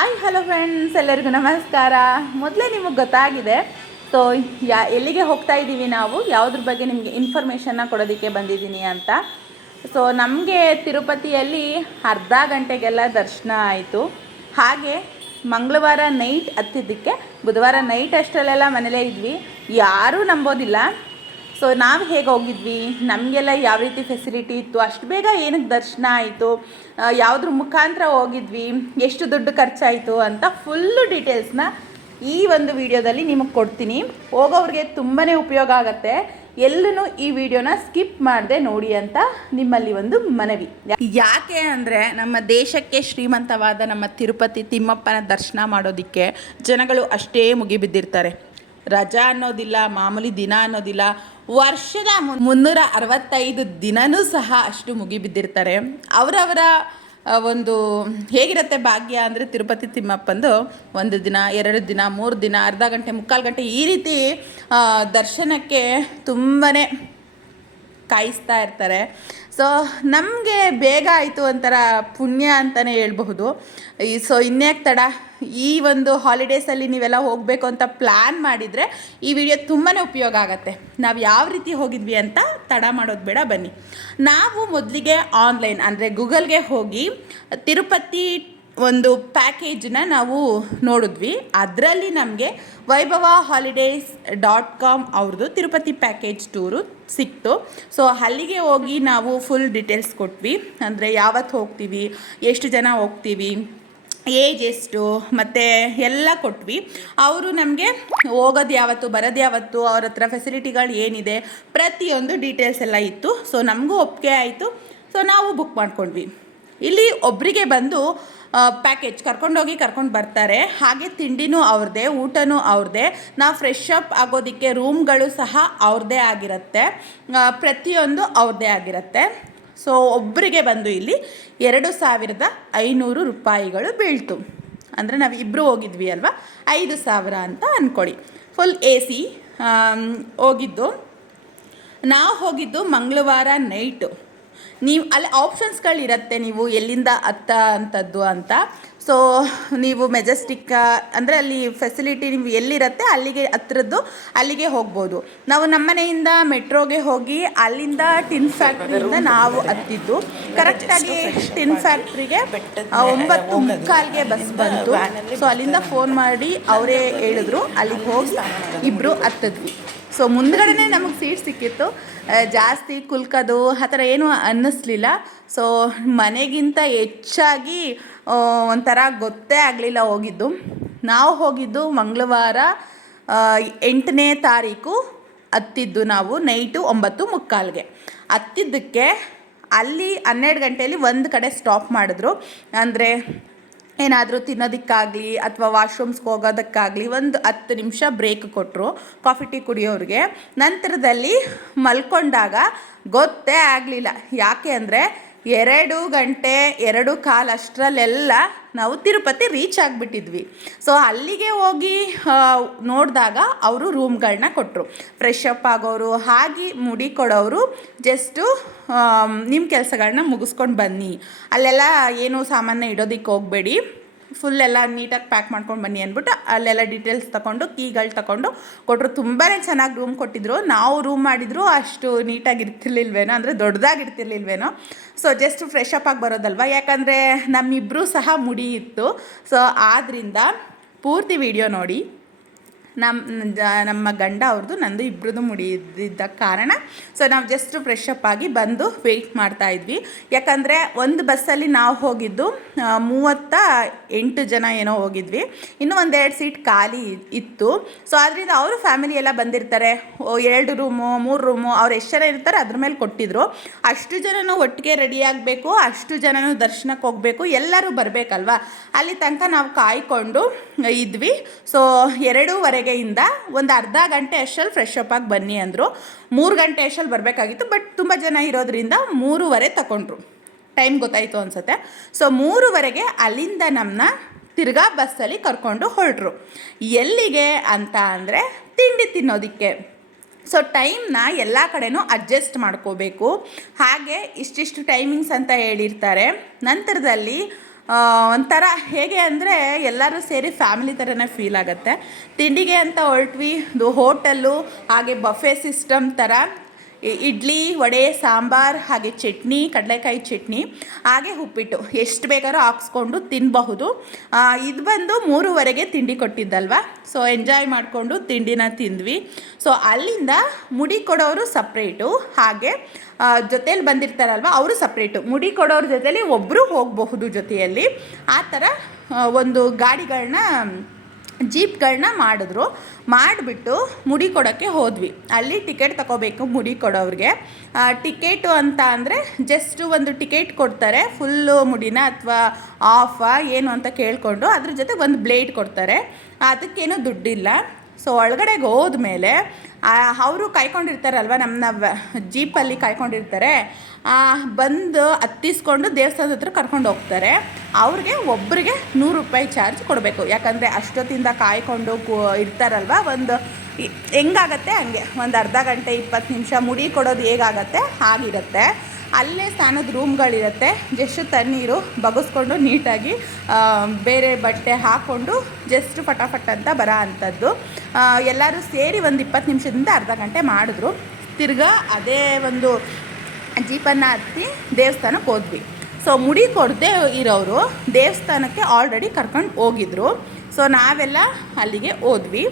Hi hello friends ಎಲ್ಲರಿಗೂ ನಮಸ್ಕಾರ. ಮೊದಲೇ ನಿಮಗೆ ಗೊತ್ತಾಗಿದೆ. ಸೊ ಯಾ, ಎಲ್ಲಿಗೆ ಹೋಗ್ತಾ ಇದ್ದೀವಿ ನಾವು? ಯಾವುದ್ರ ಬಗ್ಗೆ ನಿಮಗೆ ಇನ್ಫಾರ್ಮೇಷನ್ನ ಕೊಡೋದಕ್ಕೆ ಬಂದಿದ್ದೀನಿ ಅಂತ. ಸೊ ನಮಗೆ ತಿರುಪತಿಯಲ್ಲಿ ಅರ್ಧ ಗಂಟೆಗೆಲ್ಲ ದರ್ಶನ ಆಯಿತು. ಹಾಗೆ ಮಂಗಳವಾರ ನೈಟ್ ಹತ್ತಿದ್ದಕ್ಕೆ, ಬುಧವಾರ ನೈಟ್ ಅಷ್ಟರಲ್ಲೆಲ್ಲ ಮನೇಲೇ ಇದ್ವಿ. ಯಾರೂ ನಂಬೋದಿಲ್ಲ. ಸೊ ನಾವು ಹೇಗೆ ಹೋಗಿದ್ವಿ? ನಮಗೆಲ್ಲ ಯಾವ ರೀತಿ ಫೆಸಿಲಿಟಿ ಇತ್ತು? ಅಷ್ಟು ಬೇಗ ಏನಕ್ಕೆ ದರ್ಶನ ಆಯಿತು? ಯಾವುದ್ರ ಮುಖಾಂತರ ಹೋಗಿದ್ವಿ, ಎಷ್ಟು ದುಡ್ಡು ಖರ್ಚಾಯಿತು ಅಂತ ಫುಲ್ಲು ಡೀಟೇಲ್ಸ್ನ ಈ ಒಂದು ವಿಡಿಯೋದಲ್ಲಿ ನಿಮಗೆ ಕೊಡ್ತೀನಿ. ಹೋಗೋರಿಗೆ ತುಂಬಾ ಉಪಯೋಗ ಆಗುತ್ತೆ. ಎಲ್ಲೂ ಈ ವಿಡಿಯೋನ ಸ್ಕಿಪ್ ಮಾಡದೆ ನೋಡಿ ಅಂತ ನಿಮ್ಮಲ್ಲಿ ಒಂದು ಮನವಿ. ಯಾಕೆ ಅಂದರೆ ನಮ್ಮ ದೇಶಕ್ಕೆ ಶ್ರೀಮಂತವಾದ ನಮ್ಮ ತಿರುಪತಿ ತಿಮ್ಮಪ್ಪನ ದರ್ಶನ ಮಾಡೋದಕ್ಕೆ ಜನಗಳು ಅಷ್ಟೇ ಮುಗಿಬಿದ್ದಿರ್ತಾರೆ. ರಜಾ ಅನ್ನೋದಿಲ್ಲ, ಮಾಮೂಲಿ ದಿನ ಅನ್ನೋದಿಲ್ಲ ವರ್ಷದ ಮುನ್- ಮುನ್ನೂರ ಅರವತ್ತೈದು ದಿನನೂ ಸಹ ಅಷ್ಟು ಮುಗಿಬಿದ್ದಿರ್ತಾರೆ. ಅವರವರ ಒಂದು ಹೇಗಿರುತ್ತೆ ಭಾಗ್ಯ ಅಂದರೆ ತಿರುಪತಿ ತಿಮ್ಮಪ್ಪಂದು ಒಂದು ದಿನ, ಎರಡು ದಿನ, ಮೂರು ದಿನ, ಅರ್ಧ ಗಂಟೆ, ಮುಕ್ಕಾಲು ಗಂಟೆ ಈ ರೀತಿ ದರ್ಶನಕ್ಕೆ ತುಂಬಾ ಕಾಯಿಸ್ತಾ ಇರ್ತಾರೆ. ಸೊ ನಮಗೆ ಬೇಗ ಆಯಿತು ಒಂಥರ ಪುಣ್ಯ ಅಂತಲೇ ಹೇಳ್ಬಹುದು. ಈ ಸೊ ಇನ್ಯಾಕೆ ತಡ? ಈ ಒಂದು ಹಾಲಿಡೇಸಲ್ಲಿ ನೀವೆಲ್ಲ ಹೋಗಬೇಕು ಅಂತ ಪ್ಲ್ಯಾನ್ ಮಾಡಿದರೆ ಈ ವಿಡಿಯೋ ತುಂಬಾ ಉಪಯೋಗ ಆಗುತ್ತೆ. ನಾವು ಯಾವ ರೀತಿ ಹೋಗಿದ್ವಿ ಅಂತ ತಡ ಮಾಡೋದು ಬೇಡ, ಬನ್ನಿ. ನಾವು ಮೊದಲಿಗೆ ಆನ್ಲೈನ್ ಅಂದರೆ ಗೂಗಲ್ಗೆ ಹೋಗಿ ತಿರುಪತಿ ಒಂದು ಪ್ಯಾಕೇಜನ್ನ ನಾವು ನೋಡಿದ್ವಿ. ಅದರಲ್ಲಿ ನಮಗೆ ವೈಭವ ಹಾಲಿಡೇಸ್ ಡಾಟ್ ಕಾಮ್ ಅವ್ರದ್ದು ತಿರುಪತಿ ಪ್ಯಾಕೇಜ್ ಟೂರು ಸಿಕ್ತು. ಸೊ, ಅಲ್ಲಿಗೆ ಹೋಗಿ ನಾವು ಫುಲ್ ಡೀಟೇಲ್ಸ್ ಕೊಟ್ವಿ. ಅಂದರೆ ಯಾವತ್ತು ಹೋಗ್ತೀವಿ, ಎಷ್ಟು ಜನ ಹೋಗ್ತೀವಿ, ಏಜ್ ಎಷ್ಟು, ಮತ್ತು ಎಲ್ಲ ಕೊಟ್ವಿ. ಅವರು ನಮಗೆ ಹೋಗೋದು ಯಾವತ್ತು, ಬರೋದು ಯಾವತ್ತು, ಅವ್ರ ಹತ್ರ ಫೆಸಿಲಿಟಿಗಳು ಏನಿದೆ, ಪ್ರತಿಯೊಂದು ಡೀಟೇಲ್ಸ್ ಎಲ್ಲ ಇತ್ತು. ಸೊ, ನಮಗೂ ಒಪ್ಪಿಗೆ ಆಯಿತು. ಸೊ, ನಾವು ಬುಕ್ ಮಾಡ್ಕೊಂಡ್ವಿ. ಇಲ್ಲಿ ಒಬ್ಬರಿಗೆ ಬಂದು ಪ್ಯಾಕೇಜ್ ಕರ್ಕೊಂಡೋಗಿ ಕರ್ಕೊಂಡು ಬರ್ತಾರೆ. ಹಾಗೆ ತಿಂಡಿನೂ ಅವ್ರದ್ದೇ ಊಟನೂ ಅವ್ರದ್ದೇ ನಾವು ಫ್ರೆಶ್ ಅಪ್ ಆಗೋದಕ್ಕೆ ರೂಮ್ಗಳು ಸಹ ಅವ್ರದ್ದೇ ಆಗಿರುತ್ತೆ. ಪ್ರತಿಯೊಂದು ಅವ್ರದ್ದೇ ಆಗಿರುತ್ತೆ. ಸೊ ಒಬ್ಬರಿಗೆ ಬಂದು ಇಲ್ಲಿ ಎರಡು ಸಾವಿರದ ಐನೂರು ರೂಪಾಯಿಗಳು ಬೀಳ್ತು. ಅಂದರೆ ನಾವು ಇಬ್ಬರು ಹೋಗಿದ್ವಿ ಅಲ್ವಾ? ಐದು ಸಾವಿರ ಅಂತ ಅಂದ್ಕೊಳ್ಳಿ ಫುಲ್ ಎ ಸಿ ಹೋಗಿದ್ದು. ನಾವು ಹೋಗಿದ್ದು ಮಂಗಳವಾರ ನೈಟು ನೀವು ಅಲ್ಲಿ ಆಪ್ಷನ್ಸ್ಗಳಿರುತ್ತೆ ನೀವು ಎಲ್ಲಿಂದ ಹತ್ತ ಅಂಥದ್ದು ಅಂತ. ಸೊ ನೀವು ಮೆಜೆಸ್ಟಿಕ್ ಅಂದರೆ ಅಲ್ಲಿ ಫೆಸಿಲಿಟಿ ನೀವು ಎಲ್ಲಿರುತ್ತೆ ಅಲ್ಲಿಗೆ ಹತ್ರದ್ದು ಅಲ್ಲಿಗೆ ಹೋಗ್ಬೋದು. ನಾವು ನಮ್ಮನೆಯಿಂದ ಮೆಟ್ರೋಗೆ ಹೋಗಿ ಅಲ್ಲಿಂದ ಟಿನ್ ಫ್ಯಾಕ್ಟ್ರಿಯಿಂದ ನಾವು ಹತ್ತಿದ್ದು. ಕರೆಕ್ಟಾಗಿ ಟಿನ್ ಫ್ಯಾಕ್ಟ್ರಿಗೆ ಒಂಬತ್ತು ಮುಕ್ಕಾಲ್ಗೆ ಬಸ್ ಬಂತು. ಸೊ ಅಲ್ಲಿಂದ ಫೋನ್ ಮಾಡಿ ಅವರೇ ಹೇಳಿದ್ರು, ಅಲ್ಲಿಗೆ ಹೋಗಿ ಇಬ್ಬರು ಹತ್ತಿದ್ವಿ. ಸೊ ಮುಂದ್ಗಡೆನೇ ನಮಗೆ ಸೀಟ್ ಸಿಕ್ಕಿತ್ತು. ಜಾಸ್ತಿ ಕುಲ್ಕೋದು ಆ ಥರ ಏನೂ ಅನ್ನಿಸ್ಲಿಲ್ಲ. ಸೊ ಮನೆಗಿಂತ ಹೆಚ್ಚಾಗಿ ಒಂಥರ ಗೊತ್ತೇ ಆಗಲಿಲ್ಲ ಹೋಗಿದ್ದು. ನಾವು ಹೋಗಿದ್ದು ಮಂಗಳವಾರ ಎಂಟನೇ ತಾರೀಕು ಹತ್ತಿದ್ದು ನಾವು, ನೈಟು ಒಂಬತ್ತು ಮುಕ್ಕಾಲ್ಗೆ. ಹತ್ತಿದ್ದಕ್ಕೆ ಅಲ್ಲಿ ಹನ್ನೆರಡು ಗಂಟೆಯಲ್ಲಿ ಒಂದು ಕಡೆ ಸ್ಟಾಪ್ ಮಾಡಿದ್ರು. ಅಂದರೆ ಏನಾದರೂ ತಿನ್ನೋದಕ್ಕಾಗಲಿ ಅಥವಾ ವಾಶ್ರೂಮ್ಸ್ಗೆ ಹೋಗೋದಕ್ಕಾಗಲಿ ಒಂದು ಹತ್ತು ನಿಮಿಷ ಬ್ರೇಕ್ ಕೊಟ್ಟರು ಕಾಫಿ ಟೀ ಕುಡಿಯೋರಿಗೆ. ನಂತರದಲ್ಲಿ ಮಲ್ಕೊಂಡಾಗ ಗೊತ್ತೇ ಆಗಲಿಲ್ಲ. ಯಾಕೆ ಅಂದರೆ ಎರಡು ಗಂಟೆ, ಎರಡು ಕಾಲು ಅಷ್ಟರಲ್ಲೆಲ್ಲ ನಾವು ತಿರುಪತಿ ರೀಚ್ ಆಗಿಬಿಟ್ಟಿದ್ವಿ. ಸೊ ಅಲ್ಲಿಗೆ ಹೋಗಿ ನೋಡಿದಾಗ ಅವರು ರೂಮ್ಗಳನ್ನ ಕೊಟ್ಟರು ಫ್ರೆಶ್ ಅಪ್ ಆಗೋರು, ಹಾಗೆ ಮುಡಿ ಕೊಡೋರು ಜಸ್ಟು ನಿಮ್ಮ ಕೆಲಸಗಳನ್ನ ಮುಗಿಸ್ಕೊಂಡು ಬನ್ನಿ. ಅಲ್ಲೆಲ್ಲ ಏನು ಸಾಮಾನ್ಯ ಇಡೋದಕ್ಕೆ ಹೋಗಬೇಡಿ. ಫುಲ್ ಎಲ್ಲ ನೀಟಾಗಿ ಪ್ಯಾಕ್ ಮಾಡ್ಕೊಂಡು ಬನ್ನಿ ಅಂದ್ಬಿಟ್ಟು ಅಲ್ಲೆಲ್ಲ ಡೀಟೇಲ್ಸ್ ತಗೊಂಡು ಕೀಗಳು ತಗೊಂಡು ಕೊಟ್ಟರು ತುಂಬಾ ಚೆನ್ನಾಗಿ ರೂಮ್ ಕೊಟ್ಟಿದ್ರು. ನಾವು ರೂಮ್ ಮಾಡಿದ್ರು ಅಷ್ಟು ನೀಟಾಗಿ ಇರ್ತಿರ್ಲಿಲ್ವೇನೋ, ಅಂದರೆ ದೊಡ್ಡದಾಗಿ ಇರ್ತಿರ್ಲಿಲ್ವೇನೋ. ಸೊ ಜಸ್ಟ್ ಫ್ರೆಶ್ ಅಪ್ ಆಗಿ ಬರೋದಲ್ವ? ಯಾಕಂದರೆ ನಮ್ಮಿಬ್ಬರೂ ಸಹ ಮುಡಿ ಇತ್ತು. ಸೊ ಆದ್ದರಿಂದ ಪೂರ್ತಿ ವಿಡಿಯೋ ನೋಡಿ. ನಮ್ಮ ನಮ್ಮ ಗಂಡ ಅವ್ರದ್ದು ನಂದು ಇಬ್ಬರದ್ದು ಮುಡಿದಿದ್ದ ಕಾರಣ. ಸೊ ನಾವು ಜಸ್ಟ್ ಫ್ರೆಶ್ ಅಪ್ ಆಗಿ ಬಂದು ವೆಯ್ಟ್ ಮಾಡ್ತಾ ಇದ್ವಿ. ಯಾಕಂದರೆ ಒಂದು ಬಸ್ಸಲ್ಲಿ ನಾವು ಹೋಗಿದ್ದು ಮೂವತ್ತ ಎಂಟು ಜನ ಏನೋ ಹೋಗಿದ್ವಿ. ಇನ್ನೂ ಒಂದೆರಡು ಸೀಟ್ ಖಾಲಿ ಇತ್ತು. ಸೊ ಆದ್ದರಿಂದ ಅವರು ಫ್ಯಾಮಿಲಿ ಎಲ್ಲ ಬಂದಿರ್ತಾರೆ. ಎರಡು ರೂಮು ಮೂರು ರೂಮು ಅವ್ರು ಎಷ್ಟು ಜನ ಇರ್ತಾರೆ ಅದ್ರ ಮೇಲೆ ಕೊಟ್ಟಿದ್ರು. ಅಷ್ಟು ಜನನೂ ಒಟ್ಟಿಗೆ ರೆಡಿ ಆಗಬೇಕು, ಅಷ್ಟು ಜನನೂ ದರ್ಶನಕ್ಕೆ ಹೋಗಬೇಕು, ಎಲ್ಲರೂ ಬರಬೇಕಲ್ವಾ? ಅಲ್ಲಿ ತನಕ ನಾವು ಕಾಯ್ಕೊಂಡು ಇದ್ವಿ. ಸೊ ಎರಡೂವರೆಗೆಯಿಂದ ಒಂದು ಅರ್ಧ ಗಂಟೆ ಅಷ್ಟಲ್ಲಿ ಫ್ರೆಶ್ ಅಪ್ ಆಗಿ ಬನ್ನಿ ಅಂದರು. ಮೂರು ಗಂಟೆ ಅಷ್ಟಲ್ಲಿ ಬರಬೇಕಾಗಿತ್ತು ಬಟ್ ತುಂಬ ಜನ ಇರೋದ್ರಿಂದ ಮೂರುವರೆ ತಗೊಂಡ್ರು ಟೈಮ್ ಗೊತ್ತಾಯಿತು ಅನ್ಸುತ್ತೆ. ಸೊ ಮೂರುವರೆಗೆ ಅಲ್ಲಿಂದ ನಮ್ಮನ್ನ ತಿರ್ಗಾ ಬಸ್ಸಲ್ಲಿ ಕರ್ಕೊಂಡು ಹೊರಟ್ರು. ಎಲ್ಲಿಗೆ ಅಂತ ಅಂದರೆ ತಿಂಡಿ ತಿನ್ನೋದಕ್ಕೆ. ಸೊ ಟೈಮ್ನ ಎಲ್ಲ ಕಡೆನೂ ಅಡ್ಜಸ್ಟ್ ಮಾಡ್ಕೋಬೇಕು. ಹಾಗೆ ಇಷ್ಟಿಷ್ಟು ಟೈಮಿಂಗ್ಸ್ ಅಂತ ಹೇಳಿರ್ತಾರೆ. ನಂತರದಲ್ಲಿ ಒಂಥರ ಹೇಗೆ ಅಂದರೆ ಎಲ್ಲರೂ ಸೇರಿ ಫ್ಯಾಮಿಲಿ ಥರನೇ ಫೀಲ್ ಆಗುತ್ತೆ. ತಿಂಡಿಗೆ ಅಂತ ಹೊರಟ್ವಿ ಇದು ಹೋಟೆಲ್ಲು, ಹಾಗೆ ಬಫೆ ಸಿಸ್ಟಮ್ ಥರ ಇಡ್ಲಿ, ವಡೆ, ಸಾಂಬಾರ್ ಹಾಗೆ ಚಟ್ನಿ, ಕಡಲೆಕಾಯಿ ಚಟ್ನಿ, ಹಾಗೆ ಉಪ್ಪಿಟ್ಟು. ಎಷ್ಟು ಬೇಕಾದ್ರೂ ಹಾಕ್ಸ್ಕೊಂಡು ತಿನ್ನಬಹುದು ಇದು ಬಂದು ಮೂರುವರೆಗೆ ತಿಂಡಿ ಕೊಟ್ಟಿದ್ದಲ್ವ? ಸೊ ಎಂಜಾಯ್ ಮಾಡಿಕೊಂಡು ತಿಂಡಿನ ತಿಂದ್ವಿ. ಸೊ ಅಲ್ಲಿಂದ ಮುಡಿ ಕೊಡೋರು ಸಪ್ರೇಟು ಹಾಗೆ ಜೊತೇಲಿ ಬಂದಿರ್ತಾರಲ್ವ, ಅವರು ಸಪ್ರೇಟು ಮುಡಿ ಕೊಡೋರ ಜೊತೇಲಿ ಒಬ್ಬರು ಹೋಗಬಹುದು ಜೊತೆಯಲ್ಲಿ. ಆ ಥರ ಒಂದು ಗಾಡಿಗಳನ್ನ ಜೀಪ್ಗಳನ್ನ ಮಾಡಿದ್ರು. ಮಾಡಿಬಿಟ್ಟು ಮುಡಿ ಕೊಡೋಕ್ಕೆ ಹೋದ್ವಿ. ಅಲ್ಲಿ ಟಿಕೆಟ್ ತಗೋಬೇಕು ಮುಡಿ ಕೊಡೋರಿಗೆ ಟಿಕೆಟು ಅಂತ ಅಂದರೆ ಜಸ್ಟ್ ಒಂದು ಟಿಕೆಟ್ ಕೊಡ್ತಾರೆ. ಫುಲ್ಲು ಮುಡಿನ ಅಥವಾ ಆಫಾ ಏನು ಅಂತ ಕೇಳಿಕೊಂಡು ಅದ್ರ ಜೊತೆ ಒಂದು ಬ್ಲೇಡ್ ಕೊಡ್ತಾರೆ. ಅದಕ್ಕೇನು ದುಡ್ಡಿಲ್ಲ. ಸೊ, ಒಳಗಡೆಗೆ ಹೋದ್ಮೇಲೆ ಅವರು ಕಾಯ್ಕೊಂಡಿರ್ತಾರಲ್ವ ನಮ್ಮನ್ನ ಜೀಪಲ್ಲಿ ಕಾಯ್ಕೊಂಡಿರ್ತಾರೆ. ಬಂದು ಹತ್ತಿಸ್ಕೊಂಡು ದೇವಸ್ಥಾನದ ಹತ್ರ ಕರ್ಕೊಂಡು ಹೋಗ್ತಾರೆ. ಅವ್ರಿಗೆ ಒಬ್ಬರಿಗೆ ನೂರು ರೂಪಾಯಿ ಚಾರ್ಜ್ ಕೊಡಬೇಕು. ಯಾಕಂದರೆ ಅಷ್ಟೊತ್ತಿಂದ ಕಾಯ್ಕೊಂಡು ಇರ್ತಾರಲ್ವ? ಒಂದು ಹೆಂಗಾಗತ್ತೆ ಹಂಗೆ? ಒಂದು ಅರ್ಧ ಗಂಟೆ, ಇಪ್ಪತ್ತು ನಿಮಿಷ ಮುಡಿ ಕೊಡೋದು ಹೇಗಾಗತ್ತೆ? ಹಾಗಿರುತ್ತೆ. ಅಲ್ಲೇ ಸ್ನಾನದ ರೂಮ್ಗಳಿರುತ್ತೆ. ಜಸ್ಟ್ ತಣ್ಣೀರು ಬಗಸ್ಕೊಂಡು ನೀಟಾಗಿ ಬೇರೆ ಬಟ್ಟೆ ಹಾಕ್ಕೊಂಡು ಜಸ್ಟ್ ಫಟಾಫಟ್ ಅಂತ ಬರೋ ಅಂಥದ್ದು ಎಲ್ಲರೂ ಸೇರಿ ಒಂದು ಇಪ್ಪತ್ತು ನಿಮಿಷದಿಂದ ಅರ್ಧ ಗಂಟೆ ಮಾಡಿದ್ರು. ತಿರ್ಗಾ ಅದೇ ಒಂದು ಜೀಪನ್ನು ಹತ್ತಿ ದೇವಸ್ಥಾನಕ್ಕೆ ಹೋದ್ವಿ. ಸೊ ಮುಡಿ ಕೊಡದೆ ಇರೋರು ದೇವಸ್ಥಾನಕ್ಕೆ ಆಲ್ರೆಡಿ ಕರ್ಕೊಂಡು ಹೋಗಿದ್ರು. ಸೊ ನಾವೆಲ್ಲ ಅಲ್ಲಿಗೆ ಹೋದ್ವಿ.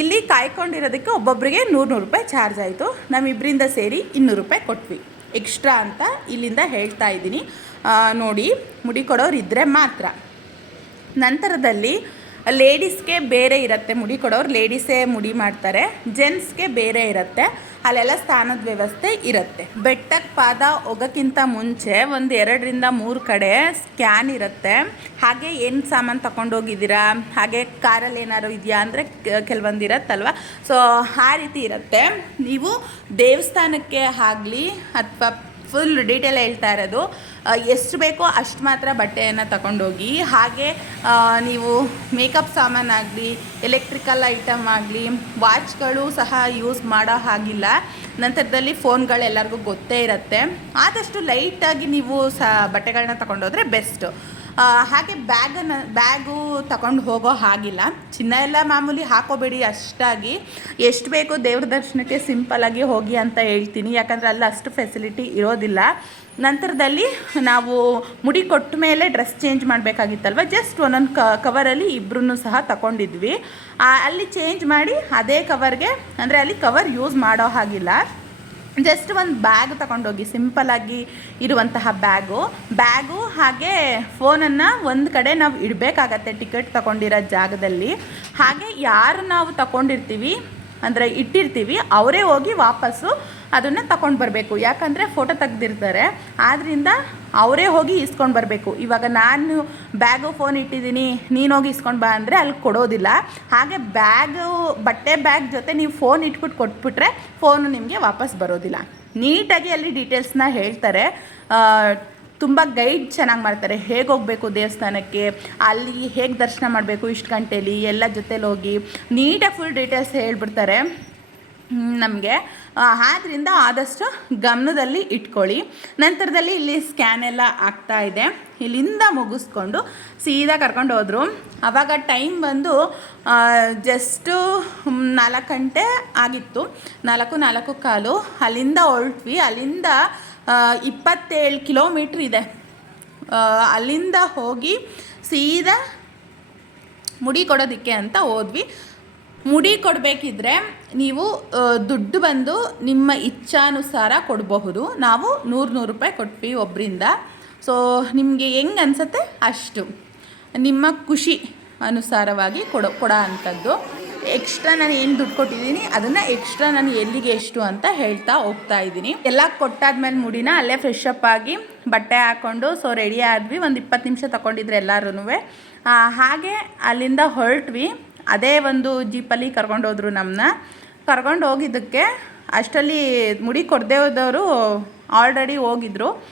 ಇಲ್ಲಿ ಕಾಯ್ಕೊಂಡಿರೋದಕ್ಕೆ ಒಬ್ಬೊಬ್ಬರಿಗೆ ನೂರು ನೂರು ರೂಪಾಯಿ ಚಾರ್ಜ್ ಆಯಿತು. ನಮ್ಮಿಬ್ಬರಿಂದ ಸೇರಿ ಇನ್ನೂರು ರೂಪಾಯಿ ಕೊಟ್ವಿ. ಎಕ್ಸ್ಟ್ರಾ ಅಂತ ಇಲ್ಲಿಂದ ಹೇಳ್ತಾ ಇದ್ದೀನಿ. ನೋಡಿ, ಮುಡಿ ಕೊಡೋರು ಇದ್ದರೆ ಮಾತ್ರ. ನಂತರದಲ್ಲಿ ಲೇಡೀಸ್ಗೆ ಬೇರೆ ಇರುತ್ತೆ, ಮುಡಿ ಕೊಡೋರು ಲೇಡೀಸೇ ಮುಡಿ ಮಾಡ್ತಾರೆ ಜೆಂಟ್ಸ್ಗೆ ಬೇರೆ ಇರುತ್ತೆ, ಅಲ್ಲೆಲ್ಲ ಸ್ಥಾನದ ವ್ಯವಸ್ಥೆ ಇರುತ್ತೆ. ಬೆಟ್ಟಕ್ಕೆ ಪಾದ ಹೋಗೋಕ್ಕಿಂತ ಮುಂಚೆ ಒಂದು ಎರಡರಿಂದ ಮೂರು ಕಡೆ ಸ್ಕ್ಯಾನ್ ಇರುತ್ತೆ. ಹಾಗೆ ಏನು ಸಾಮಾನು ತಗೊಂಡೋಗಿದ್ದೀರಾ ಹಾಗೆ ಕಾರಲ್ಲಿ ಏನಾದ್ರು ಇದೆಯಾ ಅಂದರೆ ಕೆಲವೊಂದು ಇರುತ್ತಲ್ವ? ಸೊ ಆ ರೀತಿ ಇರುತ್ತೆ. ನೀವು ದೇವಸ್ಥಾನಕ್ಕೆ ಆಗಲಿ ಅಥವಾ ಫುಲ್ ಡೀಟೇಲ್ ಹೇಳ್ತಾ ಇರೋದು. ಎಷ್ಟು ಬೇಕೋ ಅಷ್ಟು ಮಾತ್ರ ಬಟ್ಟೆಯನ್ನು ತಗೊಂಡೋಗಿ, ಹಾಗೆ ನೀವು ಮೇಕಪ್ ಸಾಮಾನಾಗಲಿ ಎಲೆಕ್ಟ್ರಿಕಲ್ ಐಟಮ್ ಆಗಲಿ, ವಾಚ್ಗಳು ಸಹ ಯೂಸ್ ಮಾಡೋ ಹಾಗಿಲ್ಲ. ನಂತರದಲ್ಲಿ ಫೋನ್ಗಳು ಎಲ್ಲರಿಗೂ ಗೊತ್ತೇ ಇರುತ್ತೆ. ಆದಷ್ಟು ಲೈಟಾಗಿ ನೀವು ಸಹ ಬಟ್ಟೆಗಳನ್ನ ತಗೊಂಡೋದ್ರೆ ಬೆಸ್ಟು. ಹಾಗೆ ಬ್ಯಾಗನ್ನು, ಬ್ಯಾಗು ತಗೊಂಡು ಹೋಗೋ ಹಾಗಿಲ್ಲ. ಚಿನ್ನ ಎಲ್ಲ ಮಾಮೂಲಿ ಹಾಕೋಬೇಡಿ ಅಷ್ಟಾಗಿ. ಎಷ್ಟು ಬೇಕೋ ದೇವ್ರ ದರ್ಶನಕ್ಕೆ ಸಿಂಪಲಾಗಿ ಹೋಗಿ ಅಂತ ಹೇಳ್ತೀನಿ. ಯಾಕಂದರೆ ಅಲ್ಲಿ ಅಷ್ಟು ಫೆಸಿಲಿಟಿ ಇರೋದಿಲ್ಲ. ನಂತರದಲ್ಲಿ ನಾವು ಮುಡಿ ಕೊಟ್ಟ ಮೇಲೆ ಡ್ರೆಸ್ ಚೇಂಜ್ ಮಾಡಬೇಕಾಗಿತ್ತಲ್ವ? ಜಸ್ಟ್ ಒಂದೊಂದು ಕ ಕವರಲ್ಲಿ ಇಬ್ಬರೂ ಸಹ ತಗೊಂಡಿದ್ವಿ. ಅಲ್ಲಿ ಚೇಂಜ್ ಮಾಡಿ ಅದೇ ಕವರ್ಗೆ ಅಂದರೆ ಅಲ್ಲಿ ಕವರ್ ಯೂಸ್ ಮಾಡೋ ಹಾಗಿಲ್ಲ. ಜಸ್ಟ್ ಒಂದು ಬ್ಯಾಗ್ ತಗೊಂಡೋಗಿ ಸಿಂಪಲಾಗಿ ಇರುವಂತಹ ಬ್ಯಾಗು ಬ್ಯಾಗು ಹಾಗೆ ಫೋನನ್ನು ಒಂದು ಕಡೆ ನಾವು ಇಡಬೇಕಾಗತ್ತೆ ಟಿಕೆಟ್ ತಗೊಂಡಿರೋ ಜಾಗದಲ್ಲಿ. ಹಾಗೆ ಯಾರು ನಾವು ತಗೊಂಡಿರ್ತೀವಿ ಅಂದರೆ ಇಟ್ಟಿರ್ತೀವಿ, ಅವರೇ ಹೋಗಿ ವಾಪಸ್ಸು ಅದನ್ನು ತಗೊಂಡು ಬರಬೇಕು. ಯಾಕಂದರೆ ಫೋಟೋ ತೆಗ್ದಿರ್ತಾರೆ. ಆದ್ದರಿಂದ ಅವರೇ ಹೋಗಿ ಇಸ್ಕೊಂಡು ಬರಬೇಕು. ಇವಾಗ ನಾನು ಬ್ಯಾಗು ಫೋನ್ ಇಟ್ಟಿದ್ದೀನಿ ನೀನು ಹೋಗಿ ಇಸ್ಕೊಂಡು ಬಾ ಅಂದರೆ ಅಲ್ಲಿ ಕೊಡೋದಿಲ್ಲ. ಹಾಗೆ ಬ್ಯಾಗು ಬಟ್ಟೆ ಬ್ಯಾಗ್ ಜೊತೆ ನೀವು ಫೋನ್ ಇಟ್ಬಿಟ್ಟು ಕೊಟ್ಬಿಟ್ರೆ ಫೋನು ನಿಮಗೆ ವಾಪಸ್ ಬರೋದಿಲ್ಲ. ನೀಟಾಗಿ ಅಲ್ಲಿ ಡೀಟೇಲ್ಸ್ನ ಹೇಳ್ತಾರೆ. ತುಂಬ ಗೈಡ್ ಚೆನ್ನಾಗಿ ಮಾಡ್ತಾರೆ. ಹೇಗೆ ಹೋಗಬೇಕು ದೇವಸ್ಥಾನಕ್ಕೆ, ಅಲ್ಲಿ ಹೇಗೆ ದರ್ಶನ ಮಾಡಬೇಕು ಇಷ್ಟು ಗಂಟೇಲಿ, ಎಲ್ಲ ಜೊತೆಲಿ ಹೋಗಿ ನೀಟಾಗಿ ಫುಲ್ ಡೀಟೇಲ್ಸ್ ಹೇಳ್ಬಿಡ್ತಾರೆ. ನಮಗೆ. ಆದ್ದರಿಂದ ಆದಷ್ಟು ಗಮನದಲ್ಲಿ ಇಟ್ಕೊಳ್ಳಿ. ನಂತರದಲ್ಲಿ ಇಲ್ಲಿ ಸ್ಕ್ಯಾನ್ ಎಲ್ಲ ಆಗ್ತಾ ಇದೆ. ಇಲ್ಲಿಂದ ಮುಗಿಸ್ಕೊಂಡು ಸೀದಾ ಕರ್ಕೊಂಡು ಹೋದರು. ಆವಾಗ ಟೈಮ್ ಬಂದು ಜಸ್ಟು ನಾಲ್ಕು ಗಂಟೆ ಆಗಿತ್ತು. ನಾಲ್ಕು ನಾಲ್ಕು ಕಾಲು. ಅಲ್ಲಿಂದ ಹೊರಟ್ವಿ. ಅಲ್ಲಿಂದ ಇಪ್ಪತ್ತೇಳು ಕಿಲೋಮೀಟ್ರ್ ಇದೆ. ಅಲ್ಲಿಂದ ಹೋಗಿ ಸೀದಾ ಮುಡಿ ಕೊಡೋದಕ್ಕೆ ಅಂತ ಹೋದ್ವಿ. ಮುಡಿ ಕೊಡಬೇಕಿದ್ರೆ ನೀವು ದುಡ್ಡು ಬಂದು ನಿಮ್ಮ ಇಚ್ಛಾನುಸಾರ ಕೊಡಬಹುದು. ನಾವು ನೂರು ನೂರು ರೂಪಾಯಿ ಕೊಟ್ವಿ ಒಬ್ಬರಿಂದ ಸೊ ನಿಮಗೆ ಹೆಂಗೆ ಅನಿಸುತ್ತೆ? ಅಷ್ಟು. ನಿಮ್ಮ ಖುಷಿ ಅನುಸಾರವಾಗಿ ಕೊಡೋ ಕೊಡೋ ಅಂಥದ್ದು ಎಕ್ಸ್ಟ್ರಾ ನಾನು ಏನು ದುಡ್ಡು ಕೊಟ್ಟಿದ್ದೀನಿ, ಅದನ್ನು ಎಕ್ಸ್ಟ್ರಾ ನಾನು ಎಲ್ಲಿಗೆ ಎಷ್ಟು ಅಂತ ಹೇಳ್ತಾ ಹೋಗ್ತಾ ಇದ್ದೀನಿ. ಎಲ್ಲ ಕೊಟ್ಟಾದ್ಮೇಲೆ ಮುಡಿನ ಅಲ್ಲೇ ಫ್ರೆಶ್ ಅಪ್ ಆಗಿ ಬಟ್ಟೆ ಹಾಕ್ಕೊಂಡು ಸೊ ರೆಡಿ ಆದ್ವಿ. ಒಂದು ಇಪ್ಪತ್ತು ನಿಮಿಷ ತಗೊಂಡಿದ್ರೆ ಎಲ್ಲರೂ ಹಾಗೆ ಅಲ್ಲಿಂದ ಹೊರಟ್ವಿ. ಅದೇ ಒಂದು ಜೀಪಲ್ಲಿ ಕರ್ಕೊಂಡು ಹೋದ್ರು ನಮ್ಮನ್ನ ಕರ್ಕೊಂಡು ಹೋಗಿದ್ದಕ್ಕೆ ಅಷ್ಟರಲ್ಲಿ ಮುಡಿ ಕೊಡದೇ ಹೋದವರು ಆಲ್ರೆಡಿ ಹೋಗಿದ್ರು.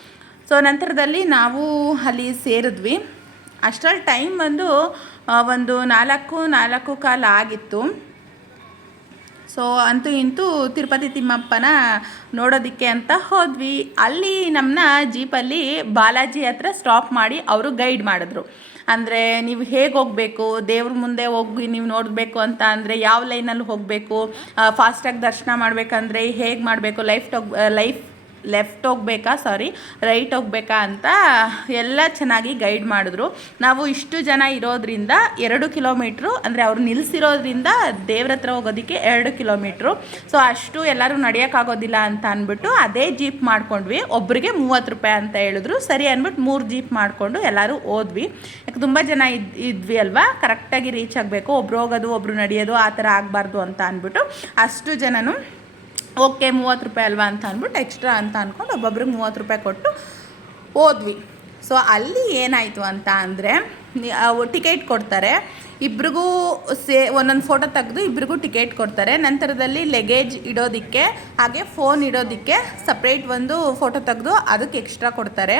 ಸೊ, ನಂತರದಲ್ಲಿ ನಾವು ಅಲ್ಲಿ ಸೇರಿದ್ವಿ. ಅಷ್ಟರಲ್ಲಿ ಟೈಮ್ ಬಂದು ಒಂದು ನಾಲ್ಕು ನಾಲ್ಕು ಕಾಲು ಆಗಿತ್ತು. ಸೊ, ಅಂತೂ ಇಂತೂ ತಿರುಪತಿ ತಿಮ್ಮಪ್ಪನ ನೋಡೋದಕ್ಕೆ ಅಂತ ಹೋದ್ವಿ. ಅಲ್ಲಿ ನಮ್ಮನ್ನ ಜೀಪಲ್ಲಿ ಬಾಲಾಜಿ ಹತ್ರ ಸ್ಟಾಪ್ ಮಾಡಿ ಅವರು ಗೈಡ್ ಮಾಡಿದ್ರು. ಅಂದರೆ ನೀವು ಹೇಗೆ ಹೋಗಬೇಕು? ದೇವ್ರ ಮುಂದೆ ಹೋಗಿ ನೀವು ನೋಡಬೇಕು ಅಂತ ಅಂದರೆ ಯಾವ ಲೈನಲ್ಲಿ ಹೋಗಬೇಕು? ಫಾಸ್ಟಾಗಿ ದರ್ಶನ ಮಾಡಬೇಕಂದ್ರೆ ಹೇಗೆ ಮಾಡಬೇಕು? ಲೈಫ್ ಟೊಗ್, ಲೈಫ್ ಲೆಫ್ಟ್ ಹೋಗ್ಬೇಕಾ, ಸಾರಿ, ರೈಟ್ ಹೋಗ್ಬೇಕಾ ಅಂತ ಎಲ್ಲ ಚೆನ್ನಾಗಿ ಗೈಡ್ ಮಾಡಿದ್ರು. ನಾವು ಇಷ್ಟು ಜನ ಇರೋದ್ರಿಂದ ಎರಡು ಕಿಲೋಮೀಟ್ರು, ಅಂದರೆ ಅವ್ರು ನಿಲ್ಲಿಸಿರೋದ್ರಿಂದ ದೇವ್ರ ಹತ್ರ ಹೋಗೋದಕ್ಕೆ ಎರಡು ಕಿಲೋಮೀಟ್ರು. ಸೊ ಅಷ್ಟು ಎಲ್ಲರೂ ನಡೆಯೋಕ್ಕಾಗೋದಿಲ್ಲ ಅಂತ ಅಂದ್ಬಿಟ್ಟು ಅದೇ ಜೀಪ್ ಮಾಡ್ಕೊಂಡ್ವಿ. ಒಬ್ಬರಿಗೆ ಮೂವತ್ತು ರೂಪಾಯಿ ಅಂತ ಹೇಳಿದ್ರು. ಸರಿ ಅಂದ್ಬಿಟ್ಟು ಮೂರು ಜೀಪ್ ಮಾಡಿಕೊಂಡು ಎಲ್ಲರೂ ಹೋದ್ವಿ. ಯಾಕೆ, ತುಂಬ ಜನ ಇದ್, ಇದ್ವಿ ಅಲ್ವಾ? ಕರೆಕ್ಟಾಗಿ ರೀಚ್ ಆಗಬೇಕು. ಒಬ್ರು ಹೋಗೋದು, ಒಬ್ರು ನಡೆಯೋದು, ಆ ಥರ ಆಗಬಾರ್ದು ಅಂತ ಅಂದ್ಬಿಟ್ಟು ಅಷ್ಟು ಜನನು ಓಕೆ, ಮೂವತ್ತು ರೂಪಾಯಿ ಅಲ್ವಾ ಅಂತ ಅಂದ್ಬಿಟ್ಟು ಎಕ್ಸ್ಟ್ರಾ ಅಂತ ಅಂದ್ಕೊಂಡು ಒಬ್ಬೊಬ್ರಿಗೆ ಮೂವತ್ತು ರೂಪಾಯಿ ಕೊಟ್ಟು ಹೋದ್ವಿ. ಸೊ ಅಲ್ಲಿ ಏನಾಯಿತು ಅಂತ ಅಂದರೆ ಟಿಕೆಟ್ ಕೊಡ್ತಾರೆ. ಇಬ್ರಿಗೂ ಸೇ, ಒಂದೊಂದು ಫೋಟೋ ತೆಗೆದು ಇಬ್ರಿಗೂ ಟಿಕೆಟ್ ಕೊಡ್ತಾರೆ. ನಂತರದಲ್ಲಿ ಲಗೇಜ್ ಇಡೋದಕ್ಕೆ, ಹಾಗೆ ಫೋನ್ ಇಡೋದಕ್ಕೆ ಸಪ್ರೇಟ್ ಒಂದು ಫೋಟೋ ತೆಗೆದು ಅದಕ್ಕೆ ಎಕ್ಸ್ಟ್ರಾ ಕೊಡ್ತಾರೆ.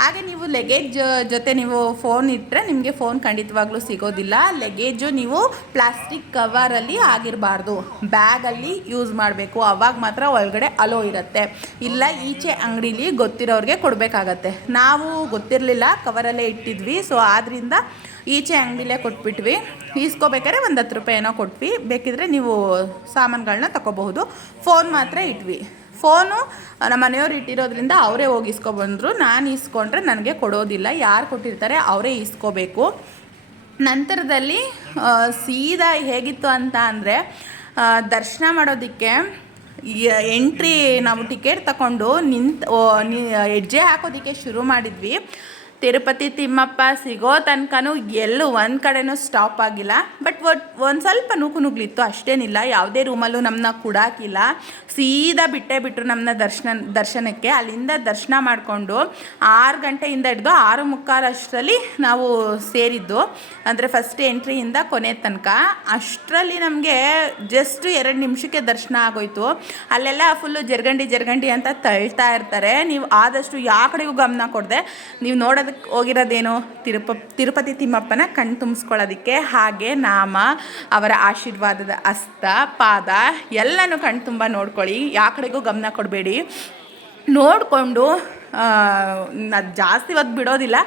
ಹಾಗೆ ನೀವು ಲಗೇಜ್ ಜೊತೆ ನೀವು ಫೋನ್ ಇಟ್ಟರೆ ನಿಮಗೆ ಫೋನ್ ಖಂಡಿತವಾಗ್ಲೂ ಸಿಗೋದಿಲ್ಲ. ಲಗೇಜು ನೀವು ಪ್ಲಾಸ್ಟಿಕ್ ಕವರಲ್ಲಿ ಆಗಿರಬಾರ್ದು. ಬ್ಯಾಗಲ್ಲಿ ಯೂಸ್ ಮಾಡಬೇಕು. ಅವಾಗ ಮಾತ್ರ ಒಳಗಡೆ ಅಲೋ ಇರುತ್ತೆ. ಇಲ್ಲ, ಈಚೆ ಅಂಗಡೀಲಿ ಗೊತ್ತಿರೋರಿಗೆ ಕೊಡಬೇಕಾಗತ್ತೆ. ನಾವು ಗೊತ್ತಿರಲಿಲ್ಲ ಕವರಲ್ಲೇ ಇಟ್ಟಿದ್ವಿ. ಸೊ ಆದ್ದರಿಂದ ಈಚೆ ಅಂಗಡಿಲೇ ಕೊಟ್ಬಿಟ್ವಿ. ಈಸ್ಕೋಬೇಕಾದ್ರೆ ಒಂದು ಹತ್ತು ರೂಪಾಯಿ ಏನೋ ಕೊಟ್ವಿ. ಬೇಕಿದ್ರೆ ನೀವು ಸಾಮಾನುಗಳನ್ನ ತಗೋಬಹುದು ಫೋನ್ ಮಾತ್ರ ಇಟ್ವಿ. ಫೋನು ನಮ್ಮ ಮನೆಯವ್ರು ಇಟ್ಟಿರೋದ್ರಿಂದ ಅವರೇ ಹೋಗಿ ಇಸ್ಕೊಬಂದರು ನಾನು ಇಸ್ಕೊಂಡ್ರೆ ನನಗೆ ಕೊಡೋದಿಲ್ಲ. ಯಾರು ಕೊಟ್ಟಿರ್ತಾರೆ ಅವರೇ ಇಸ್ಕೋಬೇಕು ನಂತರದಲ್ಲಿ ಸೀದಾ ಹೇಗಿತ್ತು ಅಂತ ಅಂದರೆ ದರ್ಶನ ಮಾಡೋದಕ್ಕೆ ಎಂಟ್ರಿ ನಾವು ಟಿಕೆಟ್ ತಗೊಂಡು ನಿಂತು ಹೆಜ್ಜೆ ಹಾಕೋದಕ್ಕೆ ಶುರು ಮಾಡಿದ್ವಿ. ತಿರುಪತಿ, ತಿಮ್ಮಪ್ಪ ಸಿಗೋ ತನಕನೂ ಎಲ್ಲೂ ಒಂದು ಕಡೆನೂ ಸ್ಟಾಪ್ ಆಗಿಲ್ಲ. ಬಟ್ ಒಟ್ ಒಂದು ಸ್ವಲ್ಪ ನೂಕು ನುಗ್ಲಿತ್ತು, ಅಷ್ಟೇನಿಲ್ಲ. ಯಾವುದೇ ರೂಮಲ್ಲೂ ನಮ್ಮನ್ನ ಕೂಡಾಕಿಲ್ಲ. ಸೀದಾ ಬಿಟ್ಟೇ ಬಿಟ್ಟರು ನಮ್ಮನ್ನ ದರ್ಶನ, ದರ್ಶನಕ್ಕೆ. ಅಲ್ಲಿಂದ ದರ್ಶನ ಮಾಡಿಕೊಂಡು ಆರು ಗಂಟೆಯಿಂದ ಹಿಡಿದು ಆರು ಮುಕ್ಕಾಲಷ್ಟರಲ್ಲಿ ನಾವು ಸೇರಿದ್ದು. ಅಂದರೆ ಫಸ್ಟ್ ಎಂಟ್ರಿಯಿಂದ ಕೊನೆ ತನಕ. ಅಷ್ಟರಲ್ಲಿ ನಮಗೆ ಜಸ್ಟ್ ಎರಡು ನಿಮಿಷಕ್ಕೆ ದರ್ಶನ ಆಗೋಯ್ತು. ಅಲ್ಲೆಲ್ಲ ಫುಲ್ಲು ಜರ್ಗಂಡಿ ಜರ್ಗಂಡಿ ಅಂತ ತಳ್ತಾ ಇರ್ತಾರೆ. ನೀವು ಆದಷ್ಟು ಯಾವ ಕಡೆಗೂ ಗಮನ ಕೊಡದೆ. ನೀವು ನೋಡೋದಕ್ಕೆ ಹೋಗಿರೋದೇನು ತಿರುಪ, ತಿರುಪತಿ ತಿಮ್ಮಪ್ಪನ ಕಣ್ ತುಂಬಿಸ್ಕೊಳ್ಳೋದಕ್ಕೆ ಹಾಗೆ ನಾಮ, ಅವರ ಆಶೀರ್ವಾದದ ಅಸ್ತ, ಪಾದ, ಎಲ್ಲನೂ ಕಣ್ ತುಂಬ ನೋಡ್ಕೊಳ್ಳಿ. ಯಾವ ಕಡೆಗೂ ಗಮನ ಕೊಡಬೇಡಿ. ನೋಡಿಕೊಂಡು ಅದು ಜಾಸ್ತಿ ಹೊತ್ತು ಬಿಡೋದಿಲ್ಲ,